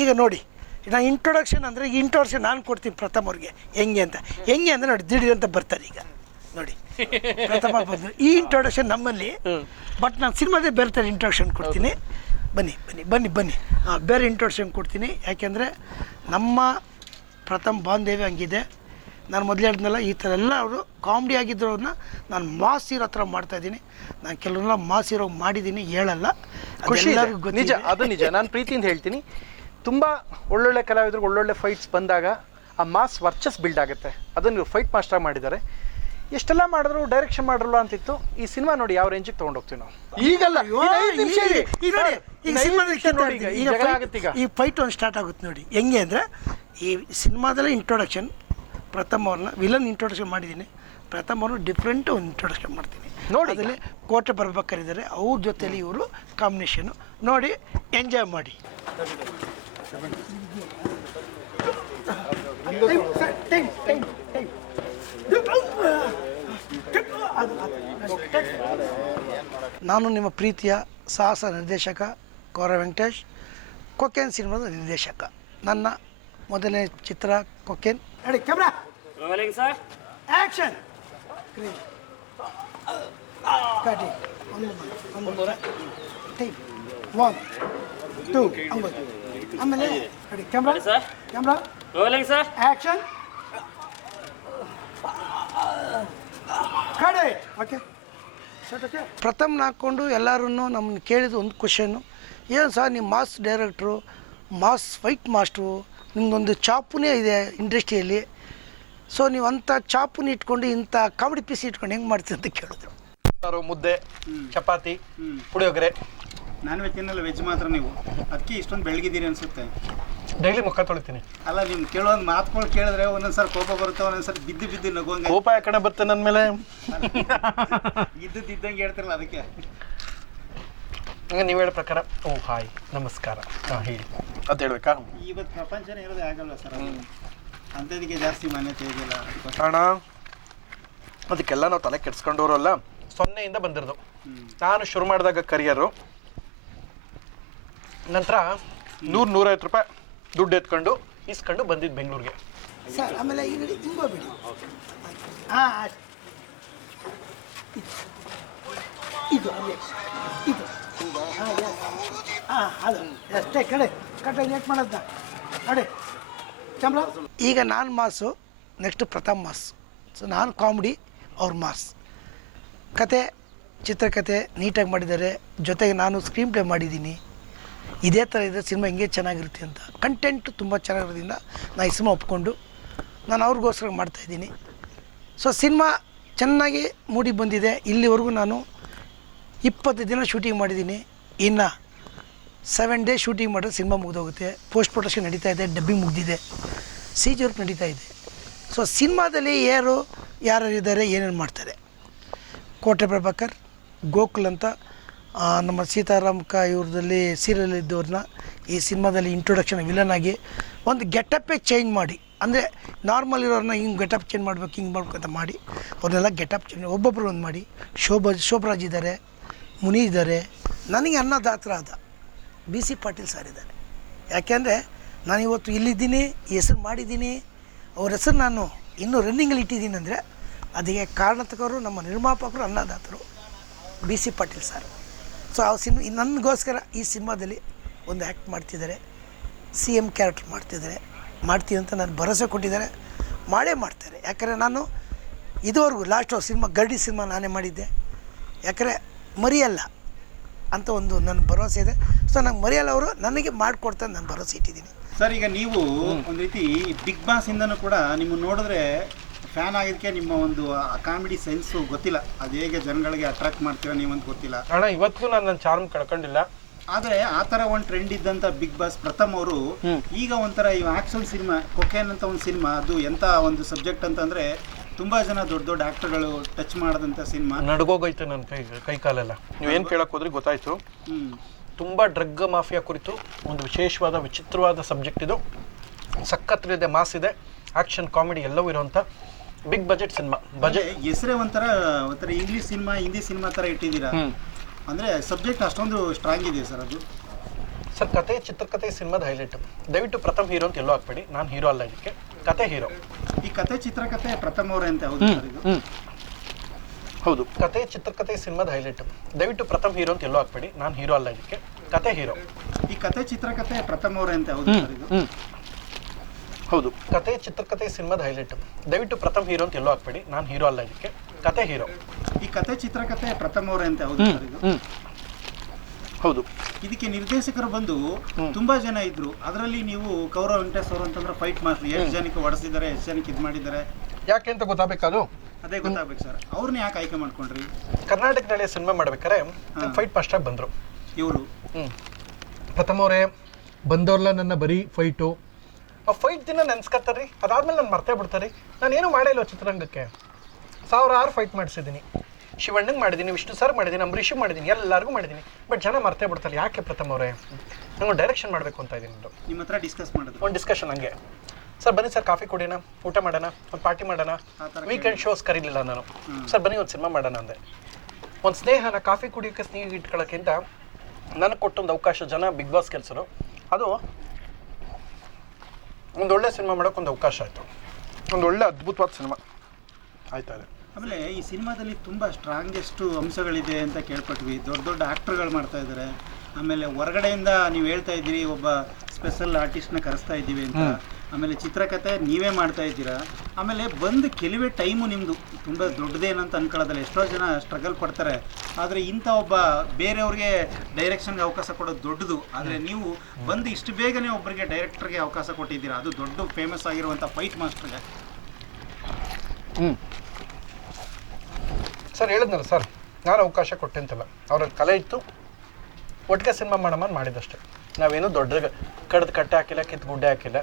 ಈಗ ನೋಡಿ, ನಾ ಇಂಟ್ರೊಡಕ್ಷನ್ ಅಂದರೆ ಇಂಟ್ರೊಡಕ್ಷನ್ ನಾನು ಕೊಡ್ತೀನಿ ಪ್ರಥಮ ಅವ್ರಿಗೆ. ಹೆಂಗೆ ಅಂತ. ಹೆಂಗೆ ಅಂದರೆ ನೋಡಿ, ದಿಢೀರ್ ಅಂತ ಬರ್ತಾರೆ ಈಗ. ನೋಡಿ, ಪ್ರಥಮ ಬಂದು. ಈ ಇಂಟ್ರೊಡಕ್ಷನ್ ನಮ್ಮಲ್ಲಿ ಬಟ್ ನಾನು ಸಿನಿಮಾದೇ ಬೇರೆ ಥರ ಇಂಟ್ರೊಡಕ್ಷನ್ ಕೊಡ್ತೀನಿ. ಬನ್ನಿ ಬನ್ನಿ ಬನ್ನಿ ಬನ್ನಿ. ಬೇರೆ ಇಂಟ್ರೊಡಕ್ಷನ್ ಕೊಡ್ತೀನಿ. ಯಾಕೆಂದರೆ ನಮ್ಮ ಪ್ರಥಮ ಬಾಂಧವ್ಯ ಹಂಗಿದೆ. ನಾನು ಮೊದಲೇ ಹೇಳಿದ್ನಲ್ಲ ಈ ಥರ ಎಲ್ಲ ಅವರು ಕಾಮಿಡಿ ಆಗಿದ್ದವ್ರನ್ನ ನಾನು ಮಾಸ್ ಇರೋ ಹತ್ರ ಮಾಡ್ತಾ ಇದ್ದೀನಿ. ನಾನು ಕೆಲವರೆಲ್ಲ ಮಾಸ್ ಇರೋ ಮಾಡಿದ್ದೀನಿ ಹೇಳಲ್ಲ. ಖುಷಿ ಇದೆ. ನಿಜ ಅದು ನಿಜ. ನಾನು ಪ್ರೀತಿಯಿಂದ ಹೇಳ್ತೀನಿ. ತುಂಬ ಒಳ್ಳೊಳ್ಳೆ ಕಲಾವಿದರು ಒಳ್ಳೊಳ್ಳೆ ಫೈಟ್ಸ್ ಬಂದಾಗ ಆ ಮಾಸ್ ವರ್ಚಸ್ ಬಿಲ್ಡ್ ಆಗುತ್ತೆ. ಅದನ್ನು ಫೈಟ್ ಮಾಸ್ಟರ್ ಮಾಡಿದ್ದಾರೆ. ಎಷ್ಟೆಲ್ಲ ಮಾಡಿದ್ರು ಡೈರೆಕ್ಷನ್ ಮಾಡಿರಲ್ಲ ಅಂತಿತ್ತು. ಈ ಸಿನಿಮಾ ನೋಡಿ ಯಾವ ರೇಂಜಿಗೆ ತೊಗೊಂಡೋಗ್ತೀವಿ ನಾವು. ಈಗಲ್ಲ ನಿಮಿಷ ಈಗ- ನೋಡಿ, ಸಿನಿಮಾದಲ್ಲಿ ನೋಡಿ ಈಗ, ಈ ಜಗಳ ಆಗುತ್ತೆ ಈಗ ಈ ಫೈಟ್ ಒಂದು ಸ್ಟಾರ್ಟ್ ಆಗುತ್ತೆ ನೋಡಿ. ಹೆಂಗೆ ಅಂದರೆ ಈ ಸಿನಿಮಾದಲ್ಲೇ ಇಂಟ್ರೊಡಕ್ಷನ್ ಪ್ರಥಮ ಅವ್ರನ್ನ ವಿಲನ್ ಇಂಟ್ರೊಡಕ್ಷನ್ ಮಾಡಿದ್ದೀನಿ. ಪ್ರಥಮ ಅವ್ರನ್ನ ಡಿಫ್ರೆಂಟ್ ಒಂದು ಇಂಟ್ರೊಡಕ್ಷನ್ ಮಾಡ್ತೀನಿ. ನೋಡಿ. ಅದರಲ್ಲಿ ಕೋಟೆ ಬರ್ಬೇಕಾರಿದ್ದಾರೆ ಅವ್ರ ಜೊತೆಯಲ್ಲಿ ಇವರು ಕಾಂಬಿನೇಷನು ನೋಡಿ ಎಂಜಾಯ್ ಮಾಡಿ. ನಾನು ನಿಮ್ಮ ಪ್ರೀತಿಯ ಸಾಹಸ ನಿರ್ದೇಶಕ ಕೋರ ವೆಂಕಟೇಶ್ ಕೊಕೆನ್ ಸಿನಿಮಾದ ನಿರ್ದೇಶಕ. ನನ್ನ ಮೊದಲನೇ ಚಿತ್ರ ಕೊಕೆನ್. ಹೇಳಿ ಕ್ಯಾಮ್ರಾ ಸರ್ sir. ಆ್ಯಕ್ಷನ್ ಒಂದು ಟೈಮ್ ಒನ್ ಟೂ ಅಂಬತ್ತು ಆಮೇಲೆ ready camera sir camera rolling sir action ಕಡೆ ಓಕೆ ಪ್ರಥಮ್ ಹಾಕ್ಕೊಂಡು ಎಲ್ಲರೂ ನಮ್ಮನ್ನು ಕೇಳಿದ ಒಂದು ಕ್ವಶನ್ನು ಏನು ಸರ್ ನಿಮ್ಮ mass director mass fight master ನಿಮ್ಮದೊಂದು ಚಾಪುನೇ ಇದೆ ಇಂಡಸ್ಟ್ರಿಯಲ್ಲಿ. ಸೊ ನೀವು ಅಂಥ ಚಾಪುನ ಇಟ್ಕೊಂಡು ಇಂಥ ಕಾಮಿಡಿ ಪೀಸ್ ಇಟ್ಕೊಂಡು ಹೆಂಗೆ ಮಾಡ್ತೀರಿ ಅಂತ ಕೇಳಿದ್ರು. ಸಾರು, ಮುದ್ದೆ ಚಪಾತಿ ಪುಳಿಯೋಗರೆ. ನಾನ್ ವೆಜ್ ತಿನ್ನಲ್ಲ ವೆಜ್ ಮಾತ್ರ ನೀವು. ಅದಕ್ಕೆ ಇಷ್ಟೊಂದು ಬೆಳಗಿದ್ದೀರಿ ಅನ್ಸುತ್ತೆ. ಡೈಲಿ ಮುಖ ತೊಳಿತೀನಿ. ಅಲ್ಲ ನಿಮ್ ಕೇಳೋದು ಮಾತುಗಳು ಕೇಳಿದ್ರೆ ಒಂದೊಂದ್ಸರಿ ಕೋಪ ಬರುತ್ತೆ ಒಂದೊಂದ್ಸರಿ ಬಿದ್ದು ಬಿದ್ದು ನಗೋಂಗ ಕೋಪ ಯಾಕಡೆ ಬರ್ತೇನೆ ನನ್ನ ಮೇಲೆ? ಇದ್ದದ್ದು ಇದ್ದಂಗೆ ಹೇಳ್ತಿರಲ್ಲ ಅದಕ್ಕೆ. ಹಂಗೆ ನೀವು ಹೇಳೋ ಪ್ರಕಾರ ಓ ಹಾಯ್ ನಮಸ್ಕಾರ ಹಾಂ ಹೇಳಿ. ಅಂತ ಹೇಳ್ಬೇಕಾ? ಇವತ್ತು ಪ್ರಪಂಚನೇ ಇರೋದೇ ಆಗಲ್ಲ ಸರ್ ಅಂಥದಕ್ಕೆ ಜಾಸ್ತಿ ಮಾನ್ಯತೆ ಇದೆಯಲ್ಲ ಕಾರಣ ಅದಕ್ಕೆಲ್ಲ ನಾವು ತಲೆ ಕೆಡ್ಸ್ಕೊಂಡವರು ಅಲ್ಲ ಸೊನ್ನೆಯಿಂದ ಬಂದಿರೋದು. ನಾನು ಶುರು ಮಾಡಿದಾಗ ಕರಿಯರು. ನಂತರ ನೂರು ನೂರೈವತ್ತು ರೂಪಾಯಿ ದುಡ್ಡು ಎತ್ಕೊಂಡು ಇಸ್ಕೊಂಡು ಬಂದಿದ್ದು ಬೆಂಗಳೂರಿಗೆ. ಸರ್ ಆಮೇಲೆ ಈ ನಡಿ ತುಂಬ ಬಿಡಿ ಹಾಂ. ಇದು ಇದು. ಹಾಂ ಅಷ್ಟೇ ಕಡೆ ನೋಡಿ ಈಗ ನಾನು mass next Pratham mass. So ನಾನು ಕಾಮಿಡಿ ಅವ್ರ ಮಾಸ್. ಕತೆ ಚಿತ್ರಕಥೆ ನೀಟಾಗಿ ಮಾಡಿದ್ದಾರೆ. ಜೊತೆಗೆ ನಾನು ಸ್ಕ್ರೀನ್ ಪ್ಲೇ ಮಾಡಿದ್ದೀನಿ. ಇದೇ ಥರ ಇದೆ ಸಿನಿಮಾ ಹಿಂಗೆ ಚೆನ್ನಾಗಿರುತ್ತೆ ಅಂತ. ಕಂಟೆಂಟ್ ತುಂಬ ಚೆನ್ನಾಗಿರೋದ್ರಿಂದ ನಾನು ಈ ಸಿನಿಮಾ ಒಪ್ಕೊಂಡು ನಾನು ಅವ್ರಿಗೋಸ್ಕರ ಮಾಡ್ತಾಯಿದ್ದೀನಿ ಸೊ ಸಿನಿಮಾ ಚೆನ್ನಾಗಿ ಮೂಡಿ ಬಂದಿದೆ. ಇಲ್ಲಿವರೆಗೂ ನಾನು ಇಪ್ಪತ್ತು ದಿನ ಶೂಟಿಂಗ್ ಮಾಡಿದ್ದೀನಿ. ಇನ್ನು ಸೆವೆನ್ ಡೇ ಶೂಟಿಂಗ್ ಮಾಡಿದ್ರೆ ಸಿನಿಮಾ ಮುಗಿದೋಗುತ್ತೆ ಪೋಸ್ಟ್ ಪ್ರೊಡಕ್ಷನ್ ನಡೀತಾ ಇದೆ ಡಬ್ಬಿಂಗ್ ಮುಗಿದಿದೆ ಸೀಜ್ ವರ್ಕ್ ನಡೀತಾ ಇದೆ. ಸೊ ಸಿನಿಮಾದಲ್ಲಿ ಯಾರು ಯಾರು ಇದ್ದಾರೆ, ಏನೇನು ಮಾಡ್ತಾರೆ? ಕೋಟೆ ಪ್ರಭಾಕರ್, ಗೋಕುಲ್ ಅಂತ ನಮ್ಮ ಸೀತಾರಾಮ್ ಕ ಇವ್ರದಲ್ಲಿ ಸೀರಿಯಲ್ ಇದ್ದವ್ರನ್ನ ಈ ಸಿನಿಮಾದಲ್ಲಿ ಇಂಟ್ರೊಡಕ್ಷನ್ ವಿಲನ್ ಆಗಿ ಒಂದು ಗೆಟಪ್ಪೇ ಚೇಂಜ್ ಮಾಡಿ. ಅಂದರೆ ನಾರ್ಮಲ್ ಇರೋರನ್ನ ಹಿಂಗೆ ಗೆಟಪ್ ಚೇಂಜ್ ಮಾಡ್ಬೇಕು, ಹಿಂಗೆ ಮಾಡ್ಬೇಕು ಅಂತ ಮಾಡಿ, ಅವ್ರನ್ನೆಲ್ಲ ಗೆಟಪ್ ಚೇಂಜ್ ಒಬ್ಬೊಬ್ಬರು ಒಂದು ಮಾಡಿ, ಶೋಭ, ಶೋಭರಾಜ್ ಇದ್ದಾರೆ ಮುನಿ ಇದ್ದಾರೆ ನನಗೆ ಅನ್ನದಾತ್ರ ಆದ. ಬಿ ಸಿ ಪಾಟೀಲ್ ಸರ್ ಇದ್ದಾರೆ. ಯಾಕೆಂದರೆ ನಾನು ಇವತ್ತು ಇಲ್ಲಿದ್ದೀನಿ, ಹೆಸರು ಮಾಡಿದ್ದೀನಿ. ಅವ್ರ ಹೆಸರು ನಾನು ಇನ್ನೂ ರನ್ನಿಂಗಲ್ಲಿ ಇಟ್ಟಿದ್ದೀನಿ ಅಂದರೆ ಅದಕ್ಕೆ ಕಾರಣತಕರು ನಮ್ಮ ನಿರ್ಮಾಪಕರು ಅನ್ನದಾತರು B C Patil sir so ಆ ಸಿನಿಮಾ ನನಗೋಸ್ಕರ ಈ ಸಿನಿಮಾದಲ್ಲಿ ಒಂದು ಆ್ಯಕ್ಟ್ ಮಾಡ್ತಿದ್ದಾರೆ. ಸಿ ಎಂ ಕ್ಯಾರೆಕ್ಟರ್ ಮಾಡ್ತಿದ್ದಾರೆ. ಮಾಡ್ತೀವಿ ಅಂತ ನಾನು ಭರವಸೆ ಕೊಟ್ಟಿದ್ದಾರೆ. ಮಾಡೇ ಮಾಡ್ತಾರೆ. ಯಾಕಂದರೆ ನಾನು ಇದುವರೆಗೂ ಲಾಸ್ಟ್ ಸಿನಿಮಾ ಗರ್ಡಿ ಸಿನಿಮಾ ನಾನೇ ಮಾಡಿದ್ದೆ. ಯಾಕಂದರೆ ಮರಿಯಲ್ಲ. ಅಂತ ಒಂದು ನನ್ನ ಭರವಸೆ ಇದೆ. ಸೊ ನಂಗೆ ಮರಿಯಲ್ಲ ಅವರು ನನಗೆ ಮಾಡಿಕೊಡ್ತಾರೆ ನಾನು ಭರವಸೆ ಇಟ್ಟಿದ್ದೀನಿ. ಸರ್ ಈಗ ನೀವು ಒಂದು ರೀತಿ ಬಿಗ್ ಬಾಸ್ ಇಂದನೂ ಕೂಡ ನಿಮ್ಮ ನೋಡಿದ್ರೆ ಫ್ಯಾನ್ ಆಗಿದ್ದಕ್ಕೆ ನಿಮ್ಮ ಒಂದು ಕಾಮಿಡಿ ಸೆನ್ಸು ಗೊತ್ತಿಲ್ಲ. ಅದು ಹೇಗೆ ಜನಗಳಿಗೆ ಅಟ್ರಾಕ್ಟ್ ಮಾಡ್ತೀರಾ ನೀವು ಅಂತ ಗೊತ್ತಿಲ್ಲ. ಅಣ್ಣ ಇವತ್ತು ನಾನು ನನ್ನ ಚಾರ್ಮ್ ಕಳ್ಕೊಂಡಿಲ್ಲ. ಆದ್ರೆ ಆ ತರ ಒಂದು ಟ್ರೆಂಡ್ ಇದ್ದಂತ ಬಿಗ್ ಬಾಸ್ ಪ್ರಥಮ್ ಅವರು ಈಗ ಒಂಥರ ಈ ಆಕ್ಷನ್ ಸಿನಿಮಾ ಕೊಕೇನ್ ಅಂತ ಒಂದು ಸಿನಿಮಾ ಅದು ಎಂತ ಒಂದು ಸಬ್ಜೆಕ್ಟ್ ಅಂತಂದ್ರೆ ತುಂಬಾ ಜನ ದೊಡ್ಡ ದೊಡ್ಡ ಆಕ್ಟರ್ಗಳು ಟಚ್ ಮಾಡದಂತ ಸಿನಿಮಾ ನಡ್ಗೋಗೈತೆ ನನ್ನ ಕೈ ಕೈ ಕಾಲೆಲ್ಲ. ಏನು ಕೇಳಕ್ಕೆ ಹೋದ್ರೆ ಗೊತ್ತಾಯ್ತು. ತುಂಬಾ ಡ್ರಗ್ ಮಾಫಿಯಾ ಕುರಿತು ಒಂದು ವಿಶೇಷವಾದ ವಿಚಿತ್ರವಾದ ಸಬ್ಜೆಕ್ಟ್ ಇದು. ಸಖತ್ತಿದೆ ಮಾಸ್ ಇದೆ. ಆಕ್ಷನ್ ಕಾಮಿಡಿ ಎಲ್ಲವೂ ಇರುವಂಥ ಬಿಗ್ ಬಜೆಟ್ ಸಿನಿಮಾ ಬಜೆಟ್ ಹೆಸರೇ ಒಂಥರ ಒಂಥರ ಇಂಗ್ಲಿಷ್ ಸಿನಿಮಾ ಹಿಂದಿ ಸಿನಿಮಾ ತರ ಇಟ್ಟಿದ್ದೀರಾ? ಅಂದರೆ ಸಬ್ಜೆಕ್ಟ್ ಅಷ್ಟೊಂದು ಸ್ಟ್ರಾಂಗ್ ಇದೆ ಸರ್ ಅದು? ಸರ್ ಕತೆ ಚಿತ್ರಕಥೆ ಸಿನಿಮಾದ ಹೈಲೈಟ್ ದಯವಿಟ್ಟು ಪ್ರಥಮ್ ಹೀರೋ ಅಂತ ಎಲ್ಲೋ ಹಾಕ್ಬೇಡಿ. ನಾನು ಹೀರೋ ಅಲ್ಲ ಇದಕ್ಕೆ. ಕತೆ ಹೀರೋ ಈ ಕತೆ ಚಿತ್ರಕಥೆ ಪ್ರಥಮ ಅವರೇ ಅಂತ ಹೌದು ಸರ್ ಇದು? ಹೌದು ಕತೆ ಚಿತ್ರಕತೆ ಸಿನಿಮಾದ ಹೈಲೈಟ್ ದಯವಿಟ್ಟು ಪ್ರಥಮ್ ಹೀರೋ ಅಂತ ಎಲ್ಲೋ ಹಾಕ್ಬೇಡಿ ನಾನು ಹೀರೋ ಅಲ್ಲ ಇದಕ್ಕೆ. ಕತೆ ಹೀರೋ. ಈ ಕತೆ ಚಿತ್ರಕಥೆ ಪ್ರಥಮ ಅವರೇ ಅಂತ ಹೌದು ಸರ್ ಇದು? ಹೌದು ಕತೆ ಚಿತ್ರಕತೆ ಸಿನಿಮಾದ ಹೈಲೈಟ್ ದಯವಿಟ್ಟು ಪ್ರಥಮ್ ಹೀರೋ ಅಂತ ಎಲ್ಲೋ ಹಾಕ್ಬೇಡಿ ನಾನು ಹೀರೋ ಅಲ್ಲ ಇದಕ್ಕೆ. ಕತೆ ಹೀರೋ. ಈ ಕತೆ ಚಿತ್ರಕಥೆ ಪ್ರಥಮ ಅವರೇ ಅಂತ ಹೌದು ಸರ್ ಇದು? ಹೌದು. ಇದಕ್ಕೆ ನಿರ್ದೇಶಕರು ಬಂದು ತುಂಬಾ ಜನ ಇದ್ರು. ಅದರಲ್ಲಿ ನೀವು ಕೌರವ್ ವೆಂಕಟೇಶ್ ಅವರು ಅಂತಂದ್ರೆ ಫೈಟ್ ಮಾಸ್ಟರ್ ಎಷ್ಟು ಜನಕ್ಕೆ ಹೊಡೆಸಿದ್ದಾರೆ ಎಷ್ಟು ಜನಕ್ಕೆ ಇದು ಮಾಡಿದ್ದಾರೆ. ಯಾಕೆ ಅಂತ ಗೊತ್ತಾಗಬೇಕದು ಅದೇ? ಗೊತ್ತಾಗ್ಬೇಕು ಸರ್. ಅವ್ರನ್ನ ಯಾಕೆ ಆಯ್ಕೆ ಮಾಡ್ಕೊಂಡ್ರಿ? ಕರ್ನಾಟಕದಲ್ಲಿ ಸಿನಿಮಾ ಮಾಡ್ಬೇಕಾರೆ ಫೈಟ್ ಮಾಸ್ಟರ್ ಬಂದರು. ಇವರು? ಪ್ರಥಮ ಅವರೇ ಬಂದವ್ರಲ್ಲ ನನ್ನ ಬರೀ ಫೈಟು ಆ ಫೈಟ್ ದಿನ ನೆನ್ಸ್ಕೊತಾರ್ರಿ ಅದಾದ್ಮೇಲೆ ನಾನು ಮರ್ತೇ ಬಿಡ್ತಾರೆ ನಾನು ಏನು ಮಾಡೇ ಇಲ್ಲ ಚಿತ್ರರಂಗಕ್ಕೆ. ಸಾವಿರಾರು ಫೈಟ್ ಮಾಡಿಸಿದ್ದೀನಿ. ಶಿವಣ್ಣಂಗೆ ಮಾಡಿದ್ದೀನಿ ವಿಷ್ಣು ಸರ್ ಮಾಡಿದ್ದೀನಿ ಅಂಬರೀಷು ಮಾಡಿದ್ದೀನಿ ಎಲ್ಲರಿಗೂ ಮಾಡಿದ್ದೀನಿ ಬಟ್ ಜನ ಮರ್ತೇ ಬಿಡ್ತಾರೆ ಯಾಕೆ ಪ್ರಥಮ ಅವರೇ? ನಂಗೆ ಡೈರೆಕ್ಷನ್ ಮಾಡಬೇಕು ಅಂತ ಇದ್ದೀನಿ ನಿಮ್ಮ ಹತ್ರ ಡಿಸ್ಕಸ್ ಮಾಡಿದ್ರು. ಒಂದು ಡಿಸ್ಕಷನ್ ಹಂಗೆ. ಸರ್ ಬನ್ನಿ ಸರ್ ಕಾಫಿ ಕುಡಿಯೋಣ ಊಟ ಮಾಡೋಣ ಒಂದು ಪಾರ್ಟಿ ಮಾಡೋಣ. ವೀಕೆಂಡ್ ಶೋಸ್ ಕರೀಲಿಲ್ಲ ನಾನು. ಸರ್ ಬನ್ನಿ ಒಂದು ಸಿನಿಮಾ ಮಾಡೋಣ ಅಂದೆ. ಒಂದು ಸ್ನೇಹನ ಕಾಫಿ ಕುಡಿಯೋಕ್ಕೆ ಸ್ನೇಹ ಇಟ್ಕೊಳ್ಳೋಕ್ಕಿಂತ ನನಗೆ ಕೊಟ್ಟೊಂದು ಅವಕಾಶ ಜನ ಬಿಗ್ ಬಾಸ್ ಕೆಲಸರು ಅದು ಒಂದು ಒಳ್ಳೆ ಸಿನಿಮಾ ಮಾಡೋಕ್ಕೊಂದು ಒಂದು ಅವಕಾಶ ಆಯಿತು. ಒಂದು ಒಳ್ಳೆ ಅದ್ಭುತವಾದ ಸಿನಿಮಾ ಆಯ್ತಾ ಇದೆ ಆಮೇಲೆ ಈ ಸಿನಿಮಾದಲ್ಲಿ ತುಂಬ ಸ್ಟ್ರಾಂಗೆಸ್ಟ್ ಅಂಶಗಳಿದೆ ಅಂತ ಕೇಳ್ಪಟ್ವಿ. ದೊಡ್ಡ ದೊಡ್ಡ ಆ್ಯಕ್ಟ್ರುಗಳು ಮಾಡ್ತಾ ಇದ್ದಾರೆ ಆಮೇಲೆ ಹೊರಗಡೆಯಿಂದ ನೀವು ಹೇಳ್ತಾ ಇದ್ದೀರಿ ಒಬ್ಬ ಸ್ಪೆಷಲ್ ಆರ್ಟಿಸ್ಟ್ನ ಕರೆಸ್ತಾ ಇದ್ದೀವಿ ಅಂತ. ಆಮೇಲೆ ಚಿತ್ರಕಥೆ ನೀವೇ ಮಾಡ್ತಾ ಇದ್ದೀರಾ? ಆಮೇಲೆ ಬಂದು ಕೆಲವೇ ಟೈಮು ನಿಮ್ಮದು ತುಂಬ ದೊಡ್ಡದೇನಂತ ಅನ್ಕೊಳ್ಳೋದಲ್ಲ. ಎಷ್ಟೋ ಜನ ಸ್ಟ್ರಗಲ್ ಪಡ್ತಾರೆ. ಆದರೆ ಇಂಥ ಒಬ್ಬ ಬೇರೆಯವ್ರಿಗೆ ಡೈರೆಕ್ಷನ್ಗೆ ಅವಕಾಶ ಕೊಡೋದು ದೊಡ್ಡದು. ಆದರೆ ನೀವು ಬಂದು ಇಷ್ಟು ಬೇಗನೆ ಒಬ್ಬರಿಗೆ ಡೈರೆಕ್ಟರ್ಗೆ ಅವಕಾಶ ಕೊಟ್ಟಿದ್ದೀರಾ. ಅದು ದೊಡ್ಡ ಫೇಮಸ್ ಆಗಿರುವಂಥ ಫೈಟ್ ಮಾಸ್ಟರ್ಗೆ ಹ್ಞೂ ಸರ್, ಹೇಳಿದ್ನಲ್ಲ ಸರ್, ನಾನು ಅವಕಾಶ ಕೊಟ್ಟೆ ಅಂತಲ್ಲ. ಅವ್ರ ಕಲೆ ಇತ್ತು. ಒಟ್ಟಿಗೆ ಸಿನಿಮಾ ಮಾಡಮ್ಮ ಮಾಡಿದಷ್ಟೇ. ನಾವೇನು ದೊಡ್ಡ ಕಡ್ದು ಕಟ್ಟೆ ಹಾಕಿಲ್ಲ ಕಿತ್ತು ಗುಡ್ಡೆ ಹಾಕಿಲ್ಲ.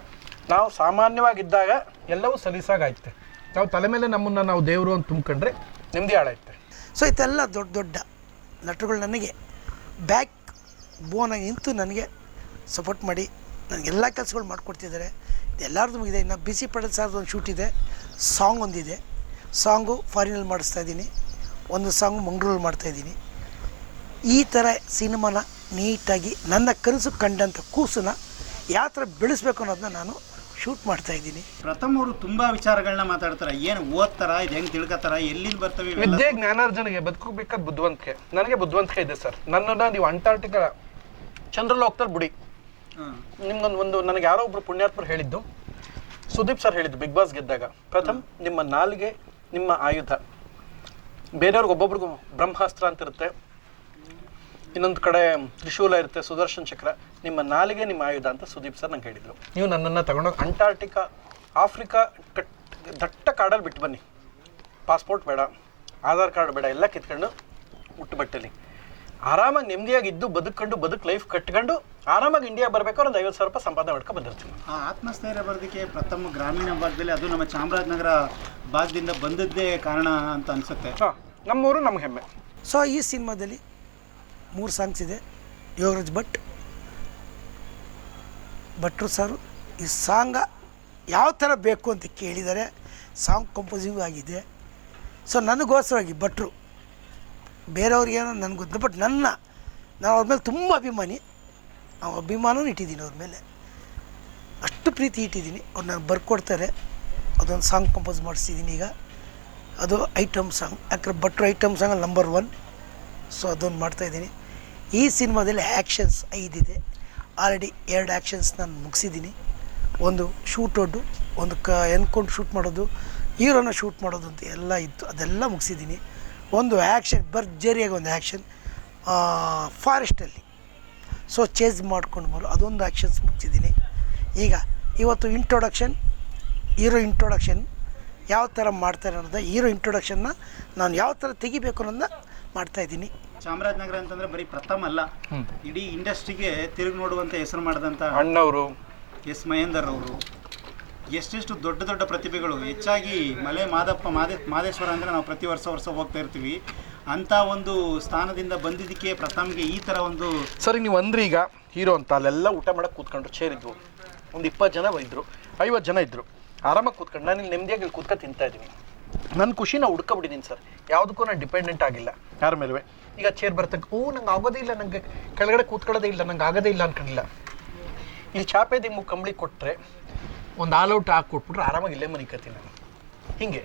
ನಾವು ಸಾಮಾನ್ಯವಾಗಿದ್ದಾಗ ಎಲ್ಲವೂ ಸಲೀಸಾಗೈತೆ ನಾವು ತಲೆ ಮೇಲೆ ನಮ್ಮನ್ನು ನಾವು ದೇವರು ಅಂತ ತುಂಬಿಕೊಂಡ್ರೆ ನೆಮ್ಮದಿ ಹಾಳಾಯ್ತೆ. ಸೊ ಇದೆಲ್ಲ ದೊಡ್ಡ ದೊಡ್ಡ ನಟರುಗಳು ನನಗೆ ಬ್ಯಾಕ್ ಬೋನಾಗಿ ನಿಂತು ನನಗೆ ಸಪೋರ್ಟ್ ಮಾಡಿ ನನಗೆಲ್ಲ ಕೆಲಸಗಳು ಮಾಡಿಕೊಡ್ತಿದ್ದಾರೆ. ಎಲ್ಲರದು ಮುಗಿದೆ ಇನ್ನು ಬಿ ಸಿ ಪಟೇಲ್ ಸರ್ದು ಒಂದು ಶೂಟ್ ಇದೆ. ಸಾಂಗ್ ಒಂದಿದೆ. ಸಾಂಗು ಫಾರಿನಲ್ಲಿ ಮಾಡಿಸ್ತಾ ಇದ್ದೀನಿ. ಒಂದು ಸಾಂಗ್ ಮಂಗ್ಳೂರಲ್ಲಿ ಮಾಡ್ತಾಯಿದ್ದೀನಿ ಈ ಥರ ಸಿನಿಮಾನ ನೀಟಾಗಿ ನನ್ನ ಕನಸು ಕಂಡಂಥ ಕೂಸನ್ನ ಯಾವ ಥರ ಬೆಳೆಸ್ಬೇಕು ಅನ್ನೋದನ್ನ ನಾನು ಶೂಟ್ ಮಾಡ್ತಾ ಇದ್ದೀನಿ. ಪ್ರಥಮ್ ಅವರು ತುಂಬಾ ವಿಚಾರಗಳನ್ನ ಮಾತಾಡ್ತಾರೆ. ಏನು ಓದ್ತಾರ ಇದು ಹೆಂಗ್ ತಿಳ್ಕೊತಾರ ಎಲ್ಲಿಂದ ಬರ್ತವೆ? ವಿದ್ಯೆ ಜ್ಞಾನಾರ್ಜನೆಗೆ ಬದುಕಬೇಕಾದ ಬುದ್ಧಿವಂತಿಕೆ. ನನಗೆ ಬುದ್ಧಿವಂತಿಕೆ ಇದೆ ಸರ್. ನನ್ನನ್ನು ನೀವು ಅಂಟಾರ್ಟಿಕಾ ಚಂದ್ರಲ್ಲಿ ಹೋಗ್ತಾರೆ ಬಿಡಿ. ನಿಮ್ಗೊಂದು ಒಂದು ನನಗೆ ಯಾರೋ ಒಬ್ರು ಪುಣ್ಯಾತ್ಮರು ಹೇಳಿದ್ದು. ಸುದೀಪ್ ಸರ್ ಹೇಳಿದ್ದು ಬಿಗ್ ಬಾಸ್ ಗೆದ್ದಾಗ. ಪ್ರಥಮ್ ನಿಮ್ಮ ನಾಲ್ಗೆ ನಿಮ್ಮ ಆಯುಧ. ಬೇರೆಯವ್ರಿಗೆ ಒಬ್ಬೊಬ್ರಿಗೂ ಬ್ರಹ್ಮಾಸ್ತ್ರ ಅಂತ ಇರುತ್ತೆ. ಇನ್ನೊಂದು ಕಡೆ ತ್ರಿಶೂಲ ಇರುತ್ತೆ ಸುದರ್ಶನ್ ಚಕ್ರ. ನಿಮ್ಮ ನಾಲಿಗೆ ನಿಮ್ಮ ಆಯುಧ ಅಂತ ಸುದೀಪ್ ಸರ್ ನಂಗೆ ಹೇಳಿದ್ರು. ನೀವು ನನ್ನನ್ನು ತಗೊಂಡೋಗಿ ಅಂಟಾರ್ಟಿಕಾ ಆಫ್ರಿಕಾ ಕಟ್ ದಟ್ಟ ಕಾಡಲ್ಲಿ ಬಿಟ್ಟು ಬನ್ನಿ. ಪಾಸ್ಪೋರ್ಟ್ ಬೇಡ ಆಧಾರ್ ಕಾರ್ಡ್ ಬೇಡ ಎಲ್ಲ ಕಿತ್ಕೊಂಡು ಹುಟ್ಟು ಬಟ್ಟೆಲಿ ಆರಾಮಾಗಿ ನೆಮ್ಮದಿಯಾಗಿ ಇದ್ದು ಬದುಕೊಂಡು ಬದುಕು ಲೈಫ್ ಕಟ್ಕೊಂಡು ಆರಾಮಾಗಿ ಇಂಡಿಯಾ ಬರಬೇಕಾದ್ರೆ ಒಂದು ಐವತ್ತು ಸಾವಿರ ರೂಪಾಯಿ ಸಂಪಾದನೆ ಮಾಡ್ಕೊಂಡು ಬಂದಿರ್ತೀನಿ. ಆ ಆತ್ಮಸ್ಥೈರ್ಯ ಬರೋದಕ್ಕೆ ಪ್ರಥಮ ಗ್ರಾಮೀಣ ಭಾಗದಲ್ಲಿ ಅದು ನಮ್ಮ ಚಾಮರಾಜನಗರ ಭಾಗದಿಂದ ಬಂದದ್ದೇ ಕಾರಣ ಅಂತ ಅನ್ಸುತ್ತೆ. ಹಾಂ ನಮ್ಮೂರು ನಮ್ಗೆ ಹೆಮ್ಮೆ. ಸೊ ಈ ಸಿನಿಮಾದಲ್ಲಿ ಮೂರು ಸಾಂಗ್ಸ್ ಇದೆ. ಯೋಗರಾಜ್ ಭಟ್ ಭಟ್ರು ಸರ್. ಈ ಸಾಂಗ ಯಾವ ಥರ ಬೇಕು ಅಂತ ಕೇಳಿದ್ದಾರೆ ಸಾಂಗ್ ಕಂಪೋಸಿಂಗ್ ಆಗಿದೆ. ಸೊ ನನಗೋಸ್ಕರವಾಗಿ ಭಟ್ರು ಬೇರೆಯವ್ರಿಗೇನೋ ನನಗೆ ಗೊತ್ತು ಬಟ್ ನನ್ನ ನಾನು ಅವ್ರ ಮೇಲೆ ತುಂಬ ಅಭಿಮಾನಿ. ಆ ಅಭಿಮಾನವೂ ಇಟ್ಟಿದ್ದೀನಿ ಅವ್ರ ಮೇಲೆ. ಅಷ್ಟು ಪ್ರೀತಿ ಇಟ್ಟಿದ್ದೀನಿ. ಅವ್ರು ನನಗೆ ಬರ್ಕೊಡ್ತಾರೆ. ಅದೊಂದು ಸಾಂಗ್ ಕಂಪೋಸ್ ಮಾಡಿಸಿದ್ದೀನಿ ಈಗ. ಅದು ಐಟಮ್ ಸಾಂಗ್, ಯಾಕಂದ್ರೆ ಭಟ್ರು item song number one so ಅದೊಂದು ಮಾಡ್ತಾಯಿದ್ದೀನಿ ಈ ಸಿನಿಮಾದಲ್ಲಿ ಆ್ಯಕ್ಷನ್ಸ್ ಐದಿದೆ. ಆಲ್ರೆಡಿ ಎರಡು ಆ್ಯಕ್ಷನ್ಸ್ ನಾನು ಮುಗಿಸಿದ್ದೀನಿ. ಒಂದು ಶೂಟ್ ಒಡ್ಡು ಒಂದು ಕ, ಎನ್ಕೊಂಡು ಶೂಟ್ ಮಾಡೋದು, ಹೀರೋನ ಶೂಟ್ ಮಾಡೋದು ಅಂತ ಎಲ್ಲ ಇತ್ತು. ಅದೆಲ್ಲ ಮುಗಿಸಿದ್ದೀನಿ. ಒಂದು ಆ್ಯಕ್ಷನ್ ಭರ್ಜರಿಯಾಗಿ ಒಂದು ಆ್ಯಕ್ಷನ್ ಫಾರೆಸ್ಟಲ್ಲಿ ಸೊ ಚೇಸ್ ಮಾಡ್ಕೊಂಡು ಬರೋ ಅದೊಂದು ಆ್ಯಕ್ಷನ್ಸ್ ಮುಗಿಸಿದ್ದೀನಿ. ಈಗ ಇವತ್ತು ಇಂಟ್ರೊಡಕ್ಷನ್ ಹೀರೋ ಇಂಟ್ರೊಡಕ್ಷನ್ ಯಾವ ಥರ ಮಾಡ್ತಾರೆ ಅನ್ನೋದು ಹೀರೋ ಇಂಟ್ರೊಡಕ್ಷನ್ನ ನಾನು ಯಾವ ಥರ ತೆಗಿಬೇಕು ಅನ್ನೋದನ್ನ ಮಾಡ್ತಾಯಿದ್ದೀನಿ ಚಾಮರಾಜನಗರ ಅಂತಂದ್ರೆ ಬರೀ ಪ್ರಥಮ ಅಲ್ಲ ಇಡೀ ಇಂಡಸ್ಟ್ರಿಗೆ ತಿರುಗಿ ನೋಡುವಂತ ಹೆಸರು ಮಾಡಿದಂತ ಅಣ್ಣವರು. ಎಸ್ ಮಹೇಂದರ್ ಅವರು. ಎಷ್ಟೆಷ್ಟು ದೊಡ್ಡ ದೊಡ್ಡ ಪ್ರತಿಭೆಗಳು. ಹೆಚ್ಚಾಗಿ ಮಲೆ ಮಾದಪ್ಪ ಮಾದೇ ಮಾದೇಶ್ವರ ಅಂದರೆ ನಾವು ಪ್ರತಿ ವರ್ಷ ವರ್ಷ ಹೋಗ್ತಾ ಇರ್ತೀವಿ. ಅಂಥ ಒಂದು ಸ್ಥಾನದಿಂದ ಬಂದಿದ್ದಕ್ಕೆ ಪ್ರಥಮ್ಗೆ ಈ ಥರ ಒಂದು ಸರಿ ನೀವು ಅಂದ್ರೆ ಈಗ ಹೀರೋ ಅಂತ ಅಲ್ಲೆಲ್ಲ ಊಟ ಮಾಡಕ್ಕೆ ಕೂತ್ಕೊಂಡ್ರು ಚೇರಿದ್ವು ಒಂದು ಇಪ್ಪತ್ತು ಜನ ಇದ್ದರು ಐವತ್ತು ಜನ ಇದ್ರು. ಆರಾಮಾಗಿ ಕೂತ್ಕೊಂಡು ನಾನು ಇಲ್ಲಿ ನೆಮ್ಮದಿಯಾಗಿ ಇಲ್ಲಿ ಕೂತ್ಕೊಂಡು ತಿಂತಾ ಇದ್ದೀನಿ. ನನ್ನ ಖುಷಿನ ಹುಡ್ಕೊಬಿಟ್ಟಿದ್ದೀನಿ ಸರ್. ಯಾವುದಕ್ಕೂ ನಾನು ಡಿಪೆಂಡೆಂಟ್ ಆಗಿಲ್ಲ. ಯಾರ ಮೇಲೂ ಈಗ ಚೇರ್ ಬರ್ತಕ್ಕೆ ಓ ನಂಗೆ ಆಗೋದೇ ಇಲ್ಲ ನಂಗೆ ಕೆಳಗಡೆ ಕೂತ್ಕೊಳ್ಳೋದೇ ಇಲ್ಲ ನಂಗೆ ಆಗೋದೇ ಇಲ್ಲ ಅನ್ಕೊಂಡಿಲ್ಲ. ಇಲ್ಲಿ ಚಾಪೆ ದಿಮ್ಮು ಕಂಬಳಿ ಕೊಟ್ಟರೆ ಒಂದು ಆಲ್ ಔಟ್ ಹಾಕಿ ಕೊಟ್ಬಿಟ್ರೆ ಆರಾಮಾಗಿ ಇಲ್ಲೇ ಮನಿಕತ್ತೀನಿ ನಾನು. ಹೀಗೆ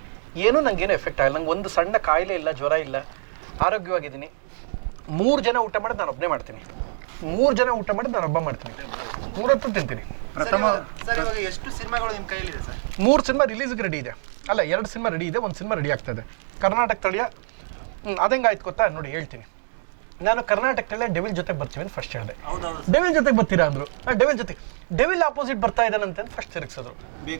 ಏನೂ ನಂಗೇನು ಎಫೆಕ್ಟ್ ಆಗಿಲ್ಲ. ನಂಗೆ ಒಂದು ಸಣ್ಣ ಕಾಯಿಲೆ ಇಲ್ಲ ಜ್ವರ ಇಲ್ಲ. ಆರೋಗ್ಯವಾಗಿದ್ದೀನಿ. ಮೂರು ಜನ ಊಟ ಮಾಡೋದು ನಾನು ಒಬ್ಬನೇ ಮಾಡ್ತೀನಿ. ಮೂರು ಜನ ಊಟ ಮಾಡೋದು ನಾನು ಒಬ್ಬ ಮಾಡ್ತೀನಿ. ಮೂರತ್ತು ತಿಂತೀನಿ. ಪ್ರಥಮ ಸರ್ ಇವಾಗ ಎಷ್ಟು ಸಿನಿಮಾಗಳು ನಿಮ್ಮ ಕೈಯಲ್ಲಿ ಸರ್? ಮೂರು ಸಿನಿಮಾ ರಿಲೀಸ್ಗೆ ರೆಡಿ ಇದೆ. ಅಲ್ಲ ಎರಡು ಸಿನಿಮಾ ರೆಡಿ ಇದೆ ಒಂದು ಸಿನಿಮಾ ರೆಡಿ ಆಗ್ತದೆ. ಇದೆ ಕರ್ನಾಟಕ ತಳಿಯ ಅದಂಗಾಯ್ತು ಗೊತ್ತಾ? ನೋಡಿ ಹೇಳ್ತೀನಿ. ನಾನು ಕರ್ನಾಟಕ ತಳಿಯ ಡೆವಿಲ್ ಜೊತೆ ಬರ್ತೀವಿ ಅಂತ ಫಸ್ಟ್ ಹೇಳಿದೆ. ಡೆವಿಲ್ ಜೊತೆಗೆ ಬರ್ತೀರಾ ಅಂದ್ರು? ಡೆವಿಲ್ ಜೊತೆ ಡೆವಿಲ್ ಆಪೋಸಿಟ್ ಬರ್ತಾ ಇದ್ದಾನಂತೆ ಅಂತ ಫಸ್ಟ್ ತಿರುಗಿಸಿದ್ರು.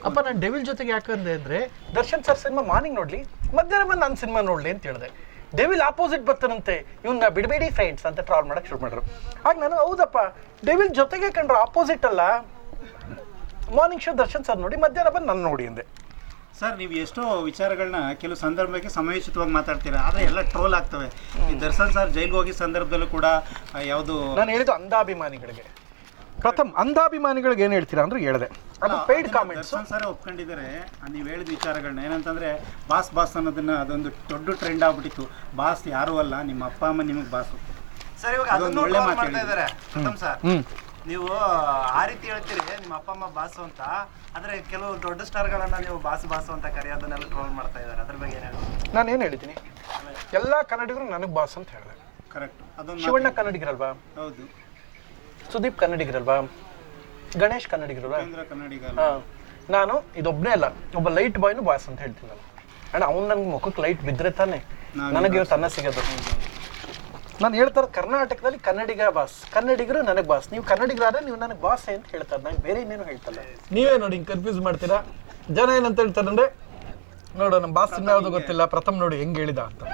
ಅಪ್ಪ ನಾನು ಡೆವಿಲ್ ಜೊತೆಗೆ ಯಾಕಂದೆ ಅಂದ್ರೆ ದರ್ಶನ್ ಸರ್ ಸಿನಿಮಾ ಮಾರ್ನಿಂಗ್ ನೋಡಲಿ ಮಧ್ಯಾಹ್ನ ಬಂದು ನಾನು ಸಿನಿಮಾ ನೋಡಲಿ ಅಂತ ಹೇಳಿದೆ. ಡೆವಿಲ್ ಆಪೋಸಿಟ್ ಬರ್ತಾನಂತೆ. ಇವನ್ನ ಬಿಡಬೇಡಿ ಫ್ರೆಂಡ್ಸ್ ಅಂತ ಟ್ರಾವೆಲ್ ಮಾಡೋಕ್ಕೆ ಶುರು ಮಾಡಿದ್ರು ಆಗ ನಾನು ಹೌದಪ್ಪ ಡೆವಿಲ್ ಜೊತೆಗೆ ಕಂಡ್ರು ಆಪೋಸಿಟ್ ಅಲ್ಲ? ಮಾರ್ನಿಂಗ್ ಶೋ ದರ್ಶನ್ ಸರ್ ನೋಡಿ ಮಧ್ಯಾಹ್ನ ಬಂದು ನಾನು ನೋಡಿ ಅಂದೆ. ಸರ್ ನೀವು ಎಷ್ಟೋ ವಿಚಾರಗಳನ್ನ ಕೆಲವು ಸಂದರ್ಭಕ್ಕೆ ಸಮಯೋಚಿತವಾಗಿ ಮಾತಾಡ್ತೀರಾ ಆದರೆ ಎಲ್ಲ ಟ್ರೋಲ್ ಆಗ್ತವೆ. ಈ ದರ್ಶನ್ ಸರ್ ಜೈಲ್ಗೆ ಹೋಗಿ ಸಂದರ್ಭದಲ್ಲೂ ಕೂಡ ಯಾವುದು ನಾನು ಹೇಳಿದ್ದು ಅಂಧಾಭಿಮಾನಿಗಳಿಗೆ. ಪ್ರಥಮ್ ಅಂಧಾಭಿಮಾನಿಗಳಿಗೆ ಏನು ಹೇಳ್ತೀರಾ ಅಂದ್ರೆ ಹೇಳಿದೆ. ಅದು ಪೇಯ್ಡ್ ಕಾಮೆಂಟ್ಸ್ ದರ್ಶನ್ ಸರ್ ಒಪ್ಕೊಂಡಿದ್ದಾರೆ. ನೀವು ಹೇಳಿದ ವಿಚಾರಗಳನ್ನ ಏನಂತಂದ್ರೆ ಬಾಸ್ ಬಾಸ್ ಅನ್ನೋದನ್ನ ಅದೊಂದು ದೊಡ್ಡ ಟ್ರೆಂಡ್ ಆಗ್ಬಿಟ್ಟಿತ್ತು. ಬಾಸ್ ಯಾರೂ ಅಲ್ಲ ನಿಮ್ಮ ಅಪ್ಪ ಅಮ್ಮ ನಿಮಗೆ ಬಾಸು. ಸರ್ ಇವಾಗ ಅದೊಂದು ಅದನ್ನು ಒಳ್ಳೆ ಮಾತಾಡ್ತಾ ಮಾಡ್ತಾ ಇದ್ದಾರೆ. ಪ್ರಥಮ್ ಸರ್ ನೀವು ಆ ರೀತಿ ಹೇಳ್ತೀರಿ ನಿಮ್ಮ ಅಪ್ಪ ಅಮ್ಮ ಬಾಸು ಅಂತ. ಆದರೆ ಕೆಲವು ದೊಡ್ಡ ಸ್ಟಾರ್ಗಳನ್ನ ನೀವು ಬಾಸು ಬಾಸು ಅಂತ ಕರೆಯೋದನ್ನೆಲ್ಲ ಟ್ರೋಲ್ ಮಾಡ್ತಾ ಇದ್ದಾರೆ. ಅದ್ರ ಬಗ್ಗೆ ಏನು ನಾನು ಏನು ಹೇಳ್ತೀನಿ ಎಲ್ಲ ಕನ್ನಡಿಗರು ನನಗೆ ಬಾಸ್ ಅಂತ ಹೇಳಿದೆ. ಕರೆಕ್ಟ್ ಅದೊಂದು ಶಿವಣ್ಣ ಕನ್ನಡಿಗರಲ್ವಾ? ಹೌದು. ಸುದೀಪ್ ಕನ್ನಡಿಗರಲ್ವಾ? ಗಣೇಶ್ ಕನ್ನಡಿಗರಲ್ವಾ? ಕೇಂದ್ರ ಕನ್ನಡಿಗ ನಾನು ಇದೊಬ್ಬನೇ ಅಲ್ಲ ಒಬ್ಬ ಲೈಟ್ ಬಾಯ್ನು ಬಾಸ್ ಅಂತ ಹೇಳ್ತೀನಿ ನಾನು. ಅಣ್ಣ ಅವ್ನು ನನ್ಗೆ ಮುಖಕ್ಕೆ ಲೈಟ್ ಬಿದ್ದರೆ ತಾನೆ ನನಗೆ ಇವತ್ತು ಅನ್ನ ಸಿಗೋದು. ನಾನು ಹೇಳ್ತಾರೆ ಕರ್ನಾಟಕದಲ್ಲಿ ಕನ್ನಡಿಗ ಬಾಸ್. ಕನ್ನಡಿಗರು ನನಗೆ ಬಾಸ್. ನೀವು ಕನ್ನಡಿಗರಾದ್ರೆ ನೀವು ನನಗೆ ಬಾಸ್ ಅಂತ ಹೇಳ್ತಾರೆ. ನಂಗೆ ಬೇರೆ ಇನ್ನೇನು ಹೇಳ್ತಲ್ಲ. ನೀವೇ ನೋಡಿ, ಹಿಂಗೆ ಕನ್ಫ್ಯೂಸ್ ಮಾಡ್ತೀರಾ? ಜನ ಏನಂತ ಹೇಳ್ತಾರೆ ಅಂದ್ರೆ, ನೋಡು ನಮ್ಮ ಬಾಸ್ ಯಾವುದು ಗೊತ್ತಿಲ್ಲ. ಪ್ರಥಮ್ ನೋಡಿ, ಹೆಂಗೆ ಹೇಳಿದ ಅಂತ.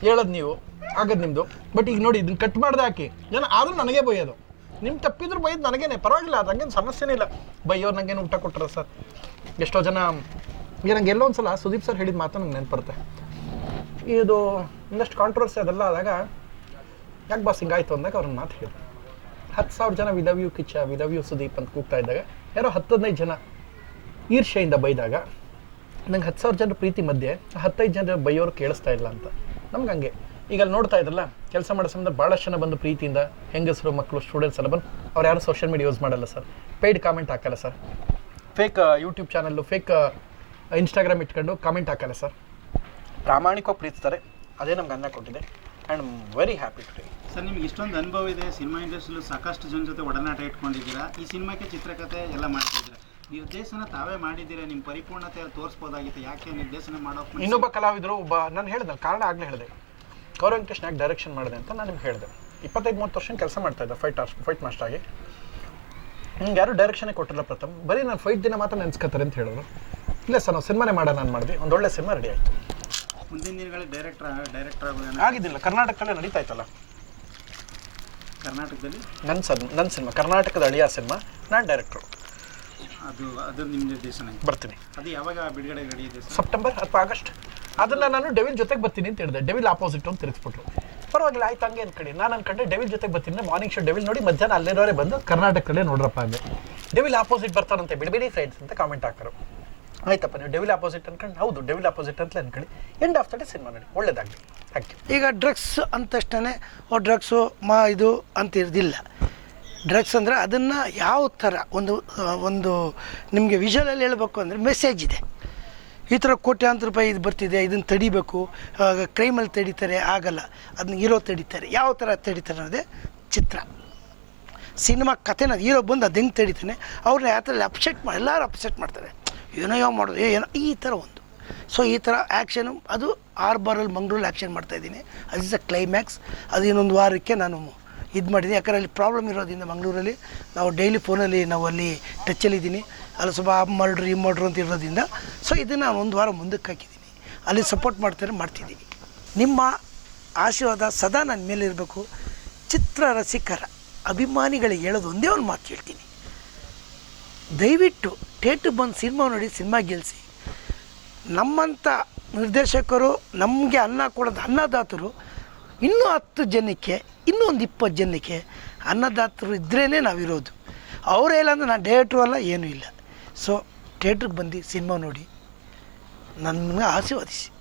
ಹೇಳೋದು ನೀವು, ಆಗದ್ ನಿಮ್ದು. ಬಟ್ ಈಗ ನೋಡಿ ಇದನ್ನ ಕಟ್ ಮಾಡ್ದೆ ಹಾಕಿ. ಜನ ಆದ್ರೂ ನನಗೆ ಬೈಯೋದು. ನಿಮ್ಮ ತಪ್ಪಿದ್ರು ಬೈದು ನನಗೇನೆ. ಪರವಾಗಿಲ್ಲ ನಂಗೇನು ಸಮಸ್ಯೆನೇ ಇಲ್ಲ. ಬೈಯೋರು ನಂಗೇನು ಊಟ ಕೊಟ್ಟರು ಸರ್? ಎಷ್ಟೋ ಜನ, ಈಗ ನಂಗೆ ಎಲ್ಲೋ ಒಂದ್ಸಲ ಸುದೀಪ್ ಸರ್ ಹೇಳಿದ ಮಾತು ನಂಗೆ ನೆನಪರುತ್ತೆ. ಇದು ಇನ್ನಷ್ಟು ಕಾಂಟ್ರವರ್ಸಿ ಅದೆಲ್ಲ ಆದಾಗ ಯಾಕೆ ಬಾಸ್ ಹಿಂಗಾಯ್ತು ಅಂದಾಗ ಅವ್ರನ್ನ ಮಾತು ಹೇಳಿದ್ರು ಹತ್ತು ಸಾವಿರ ಜನ ವಿದವ್ಯೂ ಕಿಚ್ಚ ವಿದವ್ಯೂ ಸುದೀಪ್ ಅಂತ ಕೂಗ್ತಾ ಇದ್ದಾಗ ಯಾರೋ ಹತ್ತದೈದು ಜನ ಈರ್ಷೆಯಿಂದ ಬೈದಾಗ, ನಂಗೆ ಹತ್ತು ಸಾವಿರ ಜನರ ಪ್ರೀತಿ ಮಧ್ಯೆ ಹತ್ತೈದು ಜನ ಬೈಯೋರು ಕೇಳಿಸ್ತಾ ಇಲ್ಲ ಅಂತ. ನಮ್ಗೆ ಹಂಗೆ. ಈಗ ಅಲ್ಲಿ ನೋಡ್ತಾ ಇದ್ರಲ್ಲ, ಕೆಲಸ ಮಾಡೋ ಸಂಬಂಧ ಭಾಳಷ್ಟು ಜನ ಬಂದು ಪ್ರೀತಿಯಿಂದ ಹೆಂಗಸರು ಮಕ್ಕಳು ಸ್ಟೂಡೆಂಟ್ಸ್ ಎಲ್ಲ ಬಂದು ಅವ್ರು ಯಾರು ಸೋಷಿಯಲ್ ಮೀಡಿಯಾ ಯೂಸ್ ಮಾಡಲ್ಲ ಸರ್. ಪೇಯ್ಡ್ ಕಾಮೆಂಟ್ ಹಾಕಲ್ಲ sir. Fake YouTube channel fake Instagram ಇಟ್ಕೊಂಡು ಕಾಮೆಂಟ್ ಹಾಕಲ್ಲ ಸರ್. ಪ್ರಾಮಾಣಿಕವಾಗಿ ಪ್ರೀತಿಸ್ತಾರೆ. ಅದೇ ನಮ್ಗೆ ಅನ್ನ ಕೊಟ್ಟಿದೆ. And very happy today sir ನಿಮ್ಗೆ ಇಷ್ಟೊಂದು ಅನುಭವ ಇದೆ ಸಿನಿಮಾ ಇಂಡಸ್ಟ್ರಿಯಲ್ಲೂ ಸಾಕಷ್ಟು ಜನ ಜೊತೆ ಒಡನಾಟ ಇಟ್ಕೊಂಡಿದ್ದೀರಾ? ಈ ಸಿನಿಮಾಕ್ಕೆ ಚಿತ್ರಕಥೆ ಎಲ್ಲ ಮಾಡ್ತಿದ್ದೀರಾ ನಿರ್ದೇಶನ ತಾವೇ ಮಾಡಿದ್ದೀರಾ? ನಿಮ್ಮ ಪರಿಪೂರ್ಣತೆ ತೋರಿಸ್ಬೋದಾಗಿತ್ತು. ಯಾಕೆ ನಿರ್ದೇಶನ ಮಾಡೋ ಇನ್ನೊಬ್ಬ ಕಲಾವಿದರು ಒಬ್ಬ ನಾನು ಹೇಳಿದೆ ಕಾರಣ ಆಗಲೇ ಹೇಳಿದೆ. ಗೌರವ್ ವೆಂಕಟೇಶ್ ಯಾಕೆ ಡೈರೆಕ್ಷನ್ ಮಾಡಿದೆ ಅಂತ ನಾನು ನಿಮ್ಗೆ ಹೇಳಿದೆ. ಇಪ್ಪತ್ತೈದು ಮೂವತ್ತು ವರ್ಷ ಕೆಲಸ ಮಾಡ್ತಾ ಇದ್ದೆ ಫೈಟ್ ಆರ್ಸ್ ಫೈಟ್ ಮಾಸ್ಟರ್ ಆಗಿ. ನಿಮ್ಗೆ ಯಾರು ಡೈರೆಕ್ಷನೇ ಕೊಟ್ಟಿಲ್ಲ ಪ್ರಥಮ್? ಬರೀ ನಾನು ಫೈಟ್ ದಿನ ಮಾತ್ರ ನೆನ್ಸ್ಕೊತಾರೆ ಅಂತ ಹೇಳಿದ್ರು. ಇಲ್ಲ ಸರ್ ನಾವು ಸಿನಿಮಾನೇ ಮಾಡೋಣ ನಾನು ಮಾಡಿದ್ವಿ. ಒಂದು ಒಳ್ಳೆ ಸಿನಿಮಾ ರೆಡಿ ಆಯಿತು. ಮುಂದಿನ ದಿನಗಳಲ್ಲಿ ಡೈರೆಕ್ಟರ್ ಡೈರೆಕ್ಟರ್ ಆಗೋದೇನೋ ಆಗಿದ್ದಿಲ್ಲ ಕರ್ನಾಟಕದಲ್ಲೇ ನಡೀತಾ ಇತ್ತಲ್ಲ ಕರ್ನಾಟಕದಲ್ಲಿ? ನನ್ನ ಸರ್ ನನ್ನ ಸಿನಿಮಾ ಕರ್ನಾಟಕದ ಅಳಿಯ ಸಿನಿಮಾ ನಾನು ಡೈರೆಕ್ಟ್ರು ಅದು ಅದು ನಿಮ್ಮ ನಿರ್ದೇಶನ ಇದೆ? ಬರ್ತೀನಿ. ಅದು ಯಾವಾಗ ಬಿಡುಗಡೆ ಇದೆ ಸರ್? ಸೆಪ್ಟೆಂಬರ್ ಅಥವಾ ಆಗಸ್ಟ್? ಅದನ್ನ ನಾನು ಡೆವಿಲ್ ಜೊತೆಗೆ ಬರ್ತೀನಿ ಅಂತ ಹೇಳಿದೆ. ಡೆವಿಲ್ ಆಪೋಸಿಟ್ ಅಂತ ತಿರುಗಿಸ್ಬಿಟ್ರು ಪರವಾಗಿಲ್ಲ ಆಯ್ತು ಹಂಗೆ ಅನ್ಕಡಿ ನಾನು ಅನ್ಕೊಂಡೆ ಡೆವಿಲ್ ಜೊತೆಗೆ ಬರ್ತೀನಿ ಮಾರ್ನಿಂಗ್ ಶೋ ಡೆವಿಲ್ ನೋಡಿ ಮಧ್ಯಾಹ್ನ ಅಲ್ಲಿರೋರೆ ಬಂದು ಕರ್ನಾಟಕದಲ್ಲೇ ನೋಡ್ರಪ್ಪ ಅಂದೆ. ಡೆವಿಲ್ ಆಪೋಸಿಟ್ ಬರ್ತಾರಂತೆ ಬಿಡಬೇಡಿ ಫ್ರೆಂಡ್ಸ್ ಅಂತ ಕಾಮೆಂಟ್ ಹಾಕರು. ಆಯ್ತಪ್ಪ, ನೀವು ಡೆವಿಲ್ ಅಪೋಸಿಟ್ ಅನ್ಕೊಂಡು, ಹೌದು ಡೆವಿಲ್ ಅಪೋಸಿಟ್ ಅಂತ ಅನ್ಕೊಳ್ಳಿ. ಎಂಡ್ ಆಫ್ ದ ಸಿನಿಮಾ ನೋಡಿ, ಒಳ್ಳೇದಾಗಲಿ. ಈಗ ಡ್ರಗ್ಸ್ ತಕ್ಷಣ ಓ ಡ್ರಗ್ಸು ಮಾ, ಇದು ಅಂತ ಇರೋದಿಲ್ಲ. ಡ್ರಗ್ಸ್ ಅಂದರೆ ಅದನ್ನು ಯಾವ ಥರ, ಒಂದು ಒಂದು, ನಿಮಗೆ ವಿಷಲಲ್ಲಿ ಹೇಳಬೇಕು ಅಂದರೆ ಮೆಸೇಜ್ ಇದೆ. ಈ ಥರ ಕೋಟ್ಯಾಂತರ ರೂಪಾಯಿ ಇದು ಬರ್ತಿದೆ, ಇದನ್ನು ತಡಿಬೇಕು ಕ್ರೈಮಲ್ಲಿ ತಡಿತಾರೆ, ಆಗಲ್ಲ, ಅದನ್ನ ಹೀರೋ ತಡಿತಾರೆ, ಯಾವ ಥರ ತಡಿತಾರೆ ಅನ್ನೋದೇ ಚಿತ್ರ. ಸಿನಿಮಾ ಕಥೆನ ಹೀರೋ ಬಂದು ಅದು ಹೆಂಗೆ ತಡಿತಾನೆ ಅವ್ರನ್ನ ಯಾವ ಥರ ಅಪ್ಸೆಟ್ ಮಾಡಿ ಎಲ್ಲರೂ ಅಪ್ಸೆಟ್ ಮಾಡ್ತಾರೆ. ಏನೋ ಯಾವ ಮಾಡೋದು. ಏನೋ, ಈ ಥರ ಒಂದು. ಸೊ ಈ ಥರ ಆ್ಯಕ್ಷನು ಅದು ಆರ್ಬರಲ್ಲಿ ಮಂಗಳೂರಲ್ಲಿ ಆ್ಯಕ್ಷನ್ ಮಾಡ್ತಾಯಿದ್ದೀನಿ ಅದು ಇಸ್ ಅ ಕ್ಲೈಮ್ಯಾಕ್ಸ್ ಅದು ಇನ್ನೊಂದು ವಾರಕ್ಕೆ ನಾನು ಇದು ಮಾಡಿದ್ದೀನಿ. ಯಾಕಂದರೆ ಅಲ್ಲಿ ಪ್ರಾಬ್ಲಮ್ ಇರೋದ್ರಿಂದ ಮಂಗಳೂರಲ್ಲಿ ನಾವು ಡೈಲಿ ಫೋನಲ್ಲಿ ನಾವು ಅಲ್ಲಿ ಟಚ್ಚಲ್ಲಿದ್ದೀನಿ ಅಲ್ಲಿ ಸ್ವಲ್ಪ ಆ ಮರ್ಡ್ರ್ ಈ ಮರ್ಡ್ರು ಅಂತ ಇರೋದ್ರಿಂದ. ಸೊ ಇದನ್ನು ನಾನು ಒಂದು ವಾರ ಮುಂದಕ್ಕೆ ಹಾಕಿದ್ದೀನಿ. ಅಲ್ಲಿ ಸಪೋರ್ಟ್ ಮಾಡ್ತಾರೆ, ಮಾಡ್ತಿದ್ದೀನಿ. ನಿಮ್ಮ ಆಶೀರ್ವಾದ ಸದಾ ನನ್ನ ಮೇಲೆ ಇರಬೇಕು. ಚಿತ್ರ ರಸಿಕರ ಅಭಿಮಾನಿಗಳಿಗೆ ಹೇಳೋದು ಒಂದೇ ಒಂದು ಮಾತು ಹೇಳ್ತೀನಿ. ದಯವಿಟ್ಟು ಥಿಯೇಟ್ರ್ ಬಂದು ಸಿನಿಮಾ ನೋಡಿ, ಸಿನಿಮಾ ಗೆಲ್ಲಿಸಿ ನಮ್ಮಂಥ ನಿರ್ದೇಶಕರು, ನಮಗೆ ಅನ್ನ ಕೊಡೋದು ಅನ್ನದಾತರು, ಇನ್ನೂ ಹತ್ತು ಜನಕ್ಕೆ, ಇನ್ನೂ ಒಂದು ಇಪ್ಪತ್ತು ಜನಕ್ಕೆ ಅನ್ನದಾತರು ಇದ್ರೇ ನಾವಿರೋದು. ಅವರೇ ಇಲ್ಲ ನಾನು ಡೇಟ್ರು ಅಲ್ಲ, ಏನೂ ಇಲ್ಲ. ಸೊ ಥಿಯೇಟ್ರಿಗೆ ಬಂದು ಸಿನಿಮಾ ನೋಡಿ. ನನ್ನ ಆಶೀರ್ವದಿಸಿ.